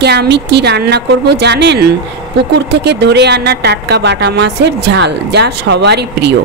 কে আমি কি রান্না করব জানেন? পুকুর থেকে ধরে আনা টাটকা বাটা মাছের ঝাল, যা সবারই প্রিয়।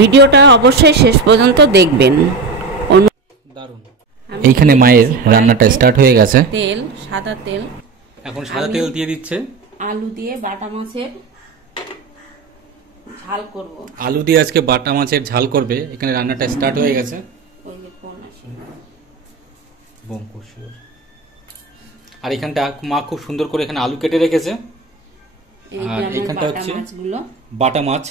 ভিডিওটা অবশ্যই শেষ পর্যন্ত দেখবেন। দারুণ। এইখানে মায়ের রান্নাটা স্টার্ট হয়ে গেছে। তেল, সাদা তেল। এখন সাদা তেল দিয়ে দিচ্ছে। আলু দিয়ে বাটা মাছের ঝাল করব। আলু দিয়ে আজকে বাটা মাছের ঝাল করবে। এখানে রান্নাটা স্টার্ট হয়ে গেছে। আর এখানটা মা খুব সুন্দর করে এখানে আলু কেটে রেখেছে। আর এখানটা হচ্ছে বাটা মাছ।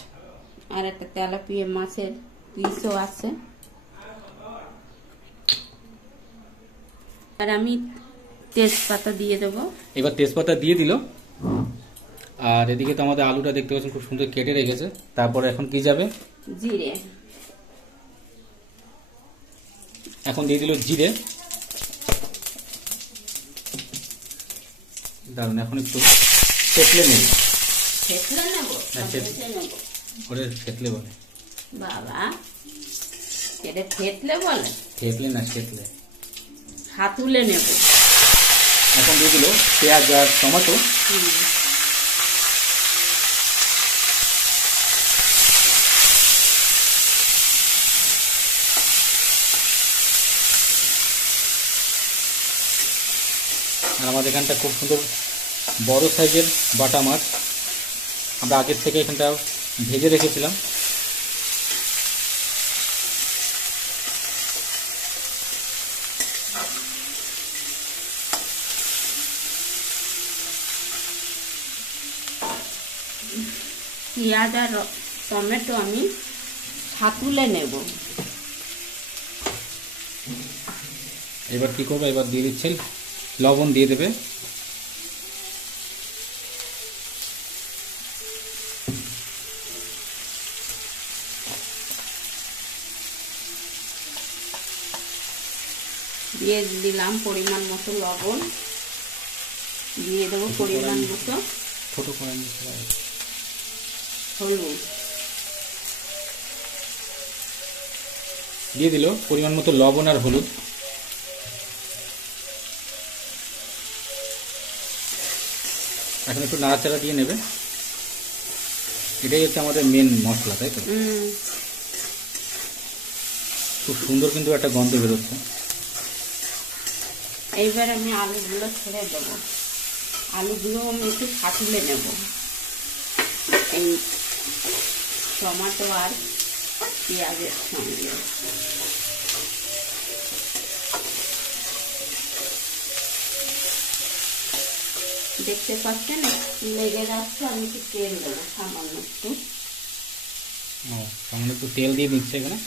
আর একটা তেলাপিয়া মাছের পিসও আছে। আর আমি তেজপাতা দিয়ে দেবো। এবার তেজপাতা দিয়ে দিল। আর এদিকে তো আমাদের আলুটা দেখতে পাচ্ছেন খুব সুন্দর কেটে রেখেছে। তারপরে এখন কি যাবে? জিরে। এখন দিয়ে দিল জিরে। দারুন। এখন একটু থেতলে নেব। থেতলে নেব? ওরে থেতলে বলে বাবা, এটা থেতলে বলে? থেতলে না, থেতলে। হাতুলে নেব। এখন দিয়ে দিল পেঁয়াজ আর টমেটো। আর আমাদের এখানটা খুব সুন্দর বড় সাইজের বাটা মাছ আমরা আগের থেকে এখানটা ভেজে রেখেছিলাম। পেঁয়াজ আর টমেটো আমি হাতুলে নেব। এবার কি করবো? এবার দিয়ে দিচ্ছে লবণ দিয়ে দেবে। দিয়ে দিলাম পরিমাণ মতো লবণ। দিয়ে দেবো পরিমাণ মতো ছোট হলুদ। দিয়ে দিল পরিমাণ মতো লবণ আর হলুদ। এখন একটু নাড়াচাড়া দিয়ে নেবে। এটাই হচ্ছে আমাদের মেন মশলা, তাই তো? খুব সুন্দর কিন্তু একটা গন্ধ বেরোচ্ছে। এইবার আমি আলুগুলো ছেড়ে দেবো। আলুগুলো আমি একটু ফাটিয়ে নেব এই টমেটো আর পেঁয়াজের সঙ্গে। দেখতে পাচ্ছেন লেগে যাচ্ছে। আমি একটু তেল দেবো, সামান্য একটু। সামান্য একটু তেল দিয়ে দিচ্ছে এখানে।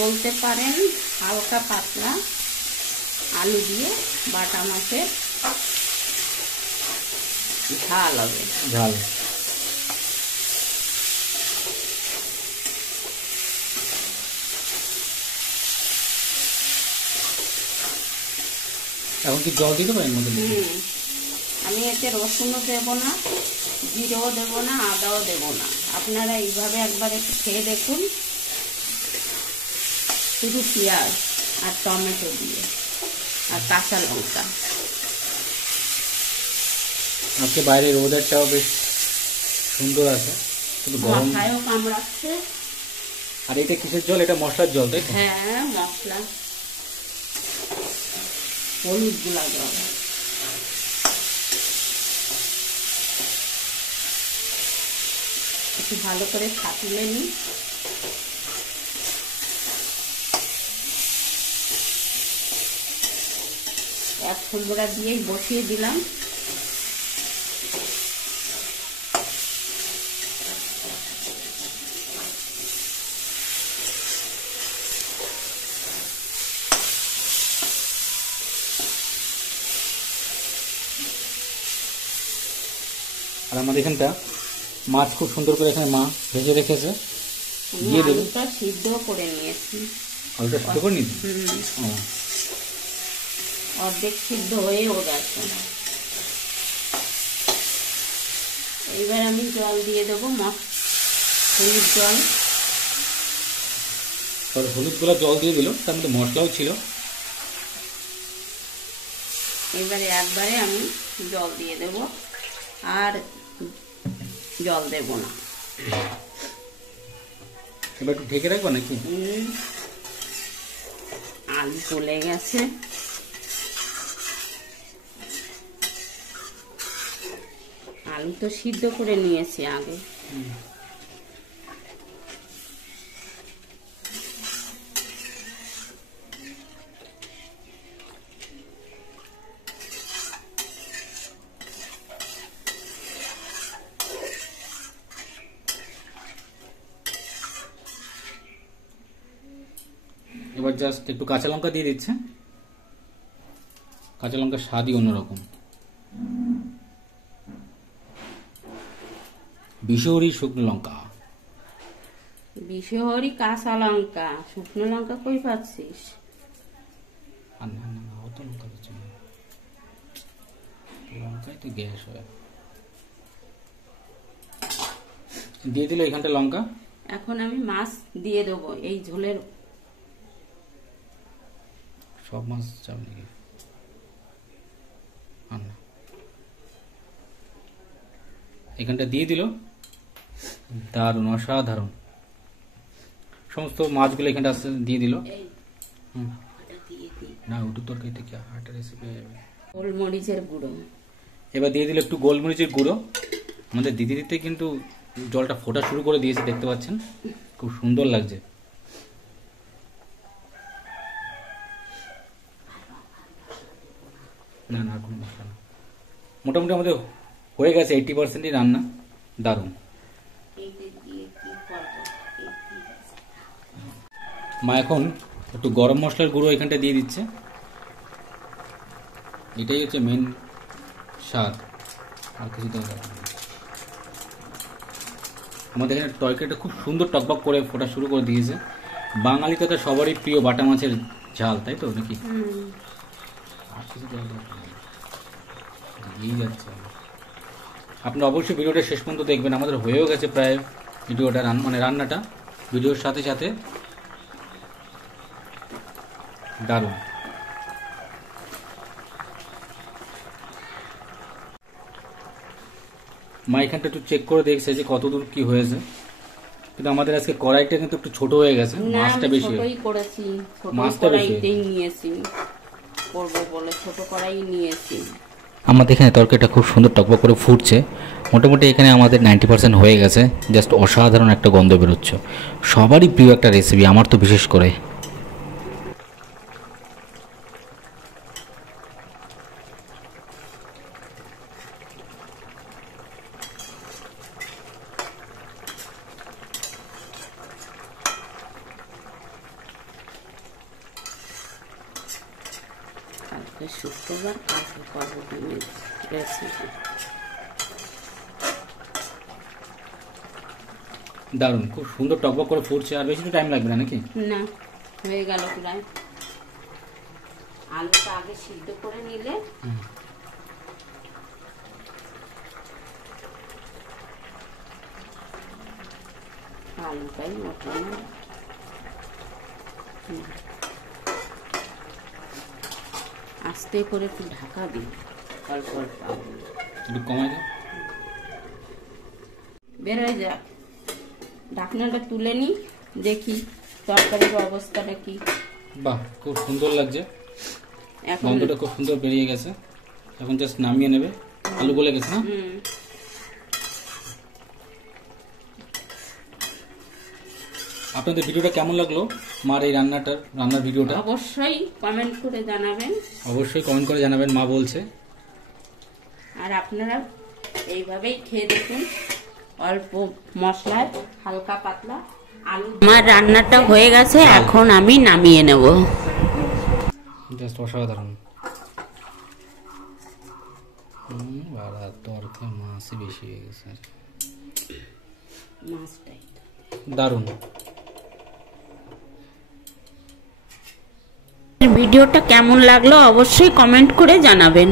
বলতে পারেন হালকা পাতলা আলু দিয়ে বাটা মাছের ঝাল হবে। ঝাল। এখন কি জল দিতে পারেন মধ্যে? আমি এতে রসুনও দেবো না, জিরেও দেবো না, আদাও দেবো না। আপনারা এইভাবে একবার একটু খেয়ে দেখুন, শুধু পেঁয়াজ আর টমেটো দিয়ে আর কাঁচা লঙ্কা। আজকে বাইরের ওয়েদারটাও বেশ সুন্দর আছে, কিন্তু গরম। মাথায়ও কামড়াচ্ছে। আর এটা কিসের জল? এটা মশলার জল, তাই তো? হ্যাঁ, মশলা। হলুদ গুলা জল। একটু ভালো করে ফাটিয়ে নিই। এক ফুলবড়া দিয়েই বসিয়ে দিলাম। আমাদের এখানটা মাছ খুব সুন্দর করে এখানে মা ভেজে রেখেছে, দিয়ে দেবে। আলুটা সিদ্ধ করে নিয়েছি। আলুটা সিদ্ধ করে নিয়েছি, অর্ধেক সিদ্ধ হয়েও গেছে। এইবার আমি জল দিয়ে দেবো, হলুদ জল। হলুদ গুলা জল দিয়ে দিল, তার মধ্যে মশলাও ছিল। এবারে একবারে আমি জল দিয়ে দেব, আর জল দেব না। এবার একটু ঢেকে রাখবো নাকি? আলু গলে গেছে। আলু তো সিদ্ধ করে নিয়েছি আগে। এবার জাস্ট একটু কাঁচা লঙ্কা দিয়ে দিচ্ছে। কাঁচা লঙ্কার স্বাদই অন্যরকম। বিষহরি শুকনো লঙ্কা। বিষহরি কাঁচা লঙ্কা, শুকনো লঙ্কা কই পাচ্ছিস? আর না না, অত লঙ্কা দিচ্ছে না, লঙ্কায় তো গ্যাস হয়। দিয়ে দিল এখানটা লঙ্কা। এখন আমি মাছ দিয়ে দেবো এই ঝোলের। সব মাছ যাবে নাকি? আর না, এখানটা দিয়ে দিল। দারুণ, অসাধারণ। সমস্ত মাছগুলো এখানটা দিয়ে দিল। না, ওটু তরকারিতে কি একটা রেসিপি হয়ে যাবে। গোলমরিচের গুঁড়ো এবার দিয়ে দিল একটু গোলমরিচের গুঁড়ো। আমাদের দিতে দিতে কিন্তু জলটা ফোটা শুরু করে দিয়েছে, দেখতে পাচ্ছেন, খুব সুন্দর লাগছে। না না, আর কোনো মশলা না। মোটামুটি আমাদের হয়ে গেছে 80%ই রান্না। দারুণ। মা এখন একটু গরম মশলার গুঁড়ো এখানটা দিয়ে দিচ্ছে। এটাই হচ্ছে মেন স্বাদ, আর কিছু দরকার নেই। আমাদের এখানে তরকারিটা খুব সুন্দর টকবক করে ফোটা শুরু করে দিয়েছে। বাঙালি তো সবারই প্রিয় বাটা মাছের ঝাল, তাই তো নাকি? আর কিছু দরকার নেই, দিয়েই যাচ্ছে। আপনি অবশ্যই ভিডিওটা শেষ পর্যন্ত দেখবেন। আমাদের হয়েও গেছে প্রায় ভিডিওটা, মানে রান্নাটা ভিডিওর সাথে সাথে। দারুণ। মা এখানটা একটু চেক করে দেখছে যে কতদূর কি হয়েছে, কিন্তু আমাদের আজকে কড়াইটা কিন্তু একটু ছোট হয়ে গেছে। মাছটা বেশি করেছি, মাছটা বেশি নিয়েছি, করবো বলে ছোট কড়াই নিয়েছি। আমাদের এখানে তরকারিটা খুব সুন্দর টকবক করে ফুটছে। মোটামুটি এখানে আমাদের 90% হয়ে গেছে। জাস্ট অসাধারণ একটা গন্ধ বেরোচ্ছে। সবারই প্রিয় একটা রেসিপি, আমার তো বিশেষ করে। কালকে শুক্রবার, কালকে করবো রেসিপি। দারুণ, খুব সুন্দর টকবক করে ফুটছে। আর বেশি টাইম লাগবে না নাকি? না, হয়ে গেল প্রায়। আলুটা আগে সিদ্ধ করে নিলে আলুটাই ওঠে না। আস্তে করে একটু ঢাকা দিই, অল্প অল্প একটু কমাই দাও। বেরোয় যাক। ঢাকনাটা তুলে নিই, দেখি তরকারির অবস্থাটা কি। বাহ, খুব সুন্দর লাগছে। গন্ধটা খুব সুন্দর বেরিয়ে গেছে। এখন জাস্ট নামিয়ে নেবে। আলু গলে গেছে না? আপনাদের ভিডিওটা কেমন লাগলো, মার এই রান্নার ভিডিওটা? অবশ্যই কমেন্ট করে জানাবেন। অবশ্যই কমেন্ট করে জানাবেন, মা বলছে। আর আপনারা এইভাবেই খেয়ে দেখুন, অল্প মশলায় হালকা পাতলা আলু। আমার রান্নাটা হয়ে গেছে, এখন আমি নামিয়ে নেব। জাস্ট অসাধারণ। বাড়া তরকা মাছই বেশি হয়ে গেছে। মাছটাই দারুণ। ভিডিওটা কেমন লাগলো অবশ্যই কমেন্ট করে জানাবেন।